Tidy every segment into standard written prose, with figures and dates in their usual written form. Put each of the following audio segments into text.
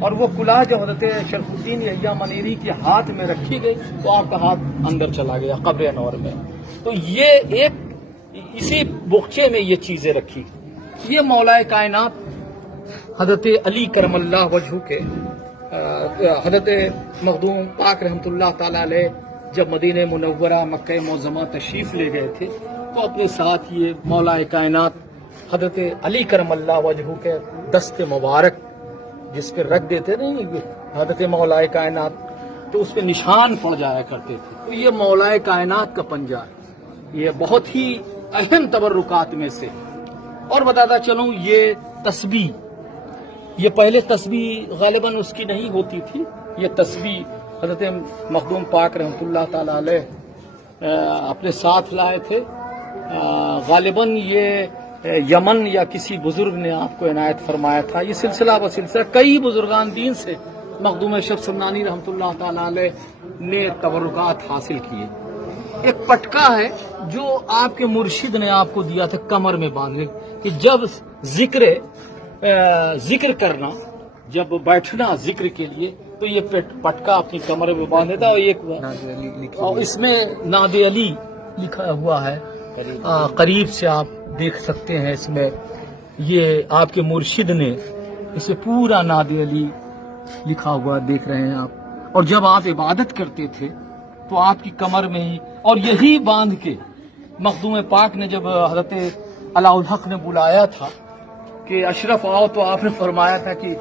اور وہ کلاه جو حضرت شرف الدین یحییٰ منیری کے ہاتھ میں رکھی گئی تو آپ کا ہاتھ اندر چلا گیا قبر انور میں. تو یہ ایک اسی بخچے میں یہ چیزیں رکھی. یہ مولا کائنات حضرت علی کرم اللہ وجہہ کے حضرت مخدوم پاک رحمۃ اللہ تعالی علیہ جب مدینہ منورہ مکہ معظمہ تشریف لے گئے تھے تو اپنے ساتھ یہ مولا کائنات حضرت علی کرم اللہ وجہہ کے دست مبارک جس پہ رکھ دیتے نہیں حضرت مولا کائنات تو اس پہ نشان پڑ جایا کرتے تھے. تو یہ مولا کائنات کا پنجہ ہے. یہ بہت ہی اہم تبرکات میں سے. اور بتاتا چلوں یہ تسبیح یہ پہلے تسبیح غالباً اس کی نہیں ہوتی تھی. یہ تسبیح حضرت مخدوم پاک رحمۃ اللہ تعالی علیہ اپنے ساتھ لائے تھے. غالباً یہ یمن یا کسی بزرگ نے آپ کو عنایت فرمایا تھا. یہ سلسلہ بسلسلہ کئی بزرگان دین سے مخدوم اشرف سمنانی رحمۃ اللہ تعالی علیہ نے تبرکات حاصل کیے. ایک پٹکا ہے جو آپ کے مرشد نے آپ کو دیا تھا کمر میں باندھنے کہ جب ذکر کرنا جب بیٹھنا ذکر کے لیے تو یہ پٹکا اپنی کمر میں باندھ دیتا. اور اس میں ناد علی لکھا ہوا ہے. قریب سے آپ دیکھ سکتے ہیں اس میں یہ آپ کے مرشد نے اسے پورا ناد علی لکھا ہوا دیکھ رہے ہیں آپ. اور جب آپ عبادت کرتے تھے تو آپ کی کمر میں ہی اور یہی باندھ کے مخدوم پاک نے جب حضرت علاء الحق نے بلایا تھا کہ اشرف آؤ تو آپ نے فرمایا تھا کہ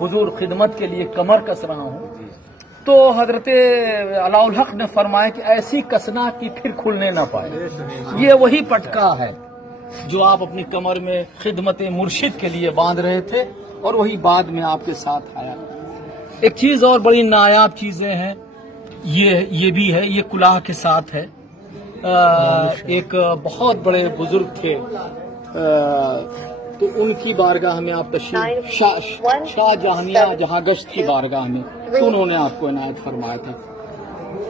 حضور خدمت کے لیے کمر کس رہا ہوں. تو حضرت علاء الحق نے فرمایا کہ ایسی کسنا کہ پھر کھلنے نہ پائے. یہ وہی پٹکا ہے جو آپ اپنی کمر میں خدمت مرشد کے لیے باندھ رہے تھے اور وہی بعد میں آپ کے ساتھ آیا. ایک چیز اور بڑی نایاب چیزیں ہیں یہ بھی ہے. یہ کلاه کے ساتھ ہے. ایک بہت بڑے بزرگ تھے تو ان کی بارگاہ میں آپ تشریف شاہ جہانیہ جہاں گشت کی بارگاہ میں تو انہوں نے آپ کو عنایت فرمایا تھا.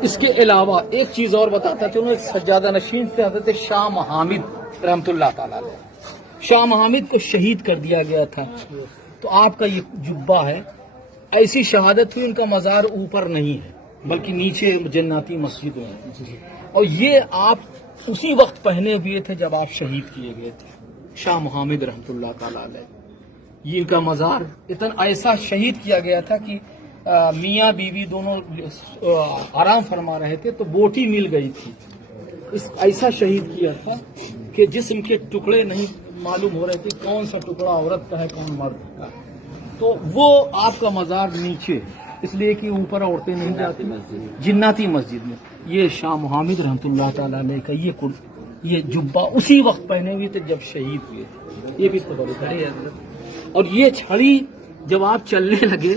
اس کے علاوہ ایک چیز اور بتاتا کہ انہوں نے سجادہ نشین تھے حضرت شاہ محامد رحمۃ اللہ تعالی علیہ. شاہ محامد کو شہید کر دیا گیا تھا تو آپ کا یہ جبہ ہے. ایسی شہادت ہوئی ان کا مزار اوپر نہیں ہے بلکہ نیچے جناتی مسجد میں. اور یہ آپ اسی وقت پہنے ہوئے تھے جب آپ شہید کیے گئے تھے شاہ محمد رحمۃ اللہ تعالی علیہ. یہ ان کا مزار اتنا ایسا شہید کیا گیا تھا کہ میاں بیوی دونوں آرام فرما رہے تھے تو بوٹی مل گئی تھی. ایسا شہید کیا تھا کہ جسم کے ٹکڑے نہیں معلوم ہو رہے تھے کون سا ٹکڑا عورت کا ہے کون مرد کا. تو وہ آپ کا مزار نیچے اس لیے کہ اوپر عورتیں نہیں جاتی جناتی مسجد میں. یہ شاہ محمد رحمۃ اللہ تعالی علیہ کا یہ جبہ اسی وقت پہنے ہوئے تھے جب شہید ہوئے تھے. یہ بھی کھڑے. اور یہ چھڑی جب آپ چلنے لگے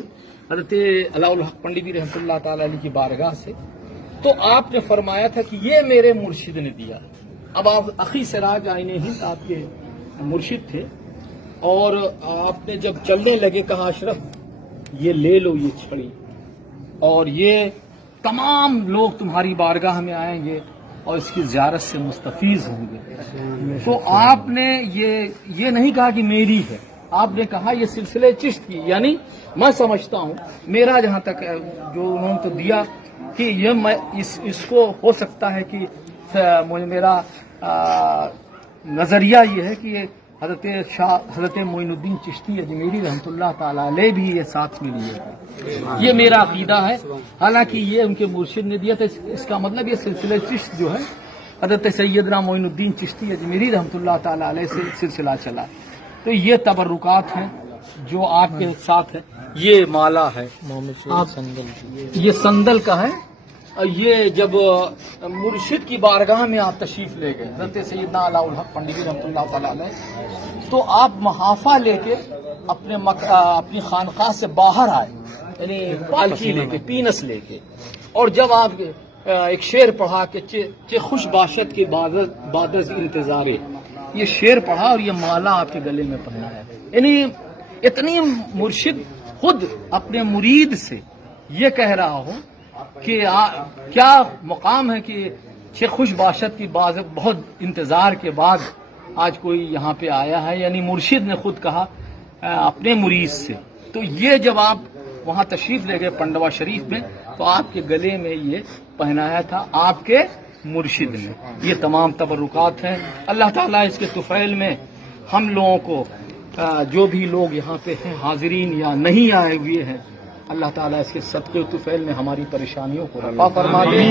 حضرت علاء الحق پنڈی رحمۃ اللہ تعالی علیہ کی بارگاہ سے تو آپ نے فرمایا تھا کہ یہ میرے مرشد نے دیا. اب آپ اخی سراج آئین ہند آپ کے مرشد تھے اور آپ نے جب چلنے لگے کہا اشرف یہ لے لو یہ چھڑی اور یہ تمام لوگ تمہاری بارگاہ میں آئیں گے اور اس کی زیارت سے مستفیض ہوں گے. تو آپ نے یہ نہیں کہا کہ میری ہے. آپ نے کہا یہ سلسلے چشت کی یعنی میں سمجھتا ہوں میرا جہاں تک جو انہوں نے تو دیا کہ یہ میں اس کو ہو سکتا ہے کہ میرا نظریہ یہ ہے کہ یہ حضرت معین الدین چشتی اجمیری رحمۃ اللہ تعالی علیہ بھی یہ ساتھ میں لیے. یہ میرا عقیدہ ہے. حالانکہ یہ ان کے مرشد نے دیا تھا. اس کا مطلب یہ سلسلہ چشت جو ہے حضرت سیدنا معین الدین چشتی اجمیری رحمۃ اللہ تعالی علیہ سے سلسلہ چلا. تو یہ تبرکات ہیں جو آپ کے ساتھ ہے. یہ مالا ہے یہ سندل کا ہے. یہ جب مرشد کی بارگاہ میں آپ تشریف لے گئے حضرت سیدنا علاء الحق پنڈی رحمۃ اللہ تعالی علیہ تو آپ محافہ لے کے اپنی خانقاہ سے باہر آئے یعنی پالکی لے کے پینس لے کے. اور جب آپ ایک شعر پڑھا کہ خوش باشد کے بعد از انتظار یہ شعر پڑھا اور یہ مالا آپ کے گلے میں پہنا ہے. یعنی اتنی مرشد خود اپنے مرید سے یہ کہہ رہا ہو کہ کیا مقام ہے کہ خوش باشد کی بہت انتظار کے بعد آج کوئی یہاں پہ آیا ہے. یعنی مرشد نے خود کہا اپنے مرید سے. تو یہ جب آپ وہاں تشریف لے گئے پنڈوا شریف میں، تو آپ کے گلے میں یہ پہنایا تھا آپ کے مرشد نے. یہ تمام تبرکات ہیں. اللہ تعالیٰ اس کے طفیل میں ہم لوگوں کو جو بھی لوگ یہاں پہ ہیں حاضرین یا نہیں آئے ہوئے ہیں، اللہ تعالیٰ اس کے صدقے و طفیل میں ہماری پریشانیوں کو رفع فرما دے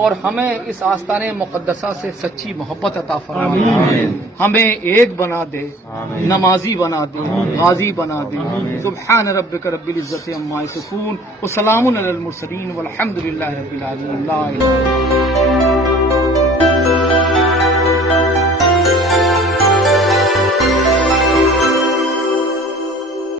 اور ہمیں اس آستان مقدسہ سے سچی محبت عطا فرما دے، ہمیں ایک بنا دے، نمازی بنا دے، غازی بنا دے. سبحان ربک رب العزت عما یصفون وسلام علی المرسلین والحمد للہ رب العالمین. لا الہ الا اللہ.